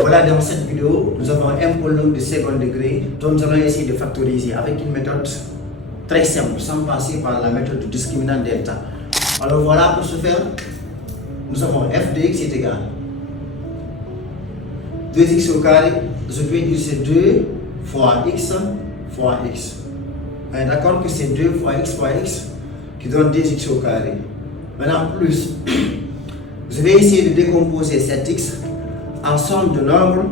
Voilà, dans cette vidéo, nous avons un polynôme de second degré dont nous allons essayer de factoriser avec une méthode très simple, sans passer par la méthode du discriminant delta. Alors voilà, pour ce faire, nous avons f de x est égal 2x au carré, je peux dire c'est 2 fois x. On est d'accord que c'est 2 fois x qui donne 2x au carré. Maintenant, plus, je vais essayer de décomposer cet x en somme de nombres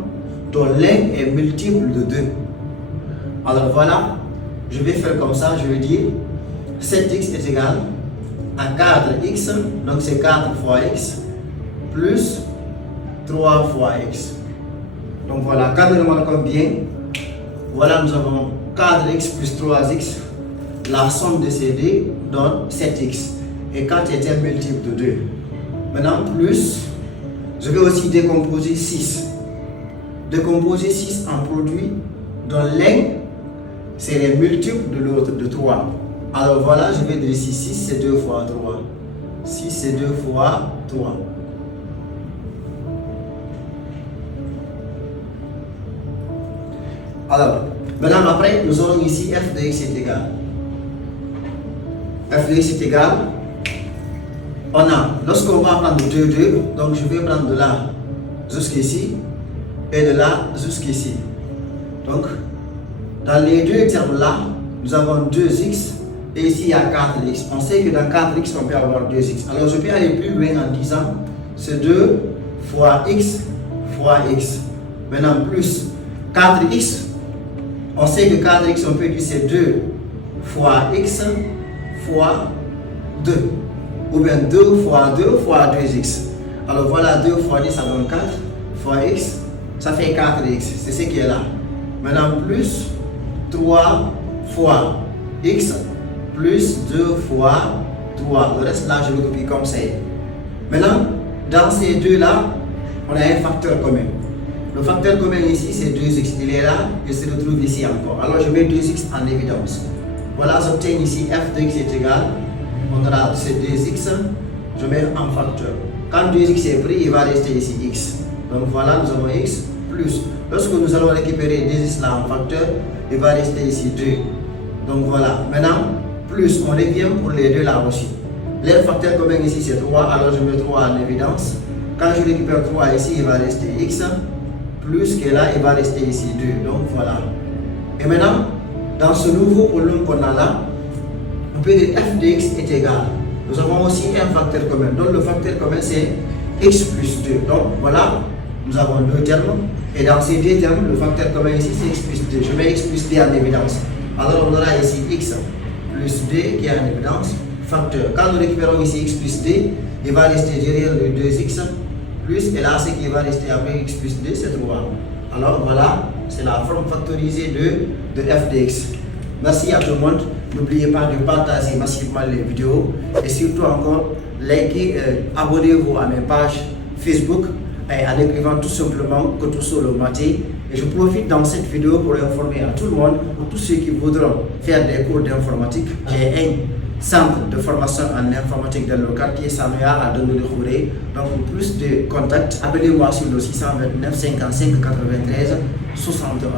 dont l'un est multiple de 2. Alors voilà, je vais faire comme ça, je vais dire 7x est égal à 4x, donc c'est 4 fois x, plus 3 fois x. Donc voilà, quand nous remarquons bien, voilà, nous avons 4x plus 3x, la somme de ces deux donne 7x. Et 4 est un multiple de 2. Maintenant, plus, je vais aussi décomposer 6. Décomposer 6 en produit dont l'un, c'est les multiples de l'autre, de 3. Alors voilà, je vais dire ici 6, c'est 2 fois 3. 6, c'est 2 fois 3. Alors, maintenant après, nous aurons ici f de x est égal. F de x est égal. On a, lorsqu'on va prendre 2, donc je vais prendre de là jusqu'ici et de là jusqu'ici. Donc, dans les deux termes là, nous avons 2x et ici il y a 4x. On sait que dans 4x, on peut avoir 2x. Alors, je peux aller plus loin en disant c'est 2 fois x. Maintenant, plus 4x. On sait que 4x, on peut dire c'est 2 fois x fois 2. Ou bien 2 fois 2x. Alors voilà, 2 fois 10, ça donne 4 fois x, ça fait 4x. C'est ce qui est là. Maintenant, plus 3 fois x plus 2 fois 3. Le reste là, je le copie comme ça. Maintenant, dans ces deux-là, on a un facteur commun. Le facteur commun ici, c'est 2x. Il est là, il se retrouve ici encore. Alors, je mets 2x en évidence. Voilà, j'obtiens ici f de x est égal. On aura ces 2x, je mets en facteur. Quand 2x est pris, il va rester ici x. Donc voilà, nous avons x plus. Lorsque nous allons récupérer 2x là en facteur, il va rester ici 2. Donc voilà, maintenant, plus, on revient pour les deux là aussi. Leur facteur commun ici c'est 3, alors je mets 3 en évidence. Quand je récupère 3 ici, il va rester x. Plus que là, il va rester ici 2. Donc voilà. Et maintenant, dans ce nouveau polynôme qu'on a là, on peut dire f de x est égal. Nous avons aussi un facteur commun. Donc le facteur commun c'est x plus 2. Donc voilà, nous avons deux termes. Et dans ces deux termes, le facteur commun ici c'est x plus 2. Je mets x plus 2 en évidence. Alors on aura ici x plus 2 qui est en évidence. Facteur. Quand nous récupérons ici x plus 2, il va rester derrière le 2x plus. Et là, ce qui va rester après x plus 2, c'est 3. Alors voilà, c'est la forme factorisée de f de x. Merci à tout le monde. N'oubliez pas de partager massivement les vidéos et surtout encore, likez, abonnez-vous à mes pages Facebook en écrivant tout simplement Kotosolo Maté. Et je profite dans cette vidéo pour informer à tout le monde, pour tous ceux qui voudront faire des cours d'informatique. J'ai un centre de formation en informatique dans le quartier Sanoya à Dono-de-Khouré. Donc pour plus de contacts, appelez-moi sur le 629 55 93 61.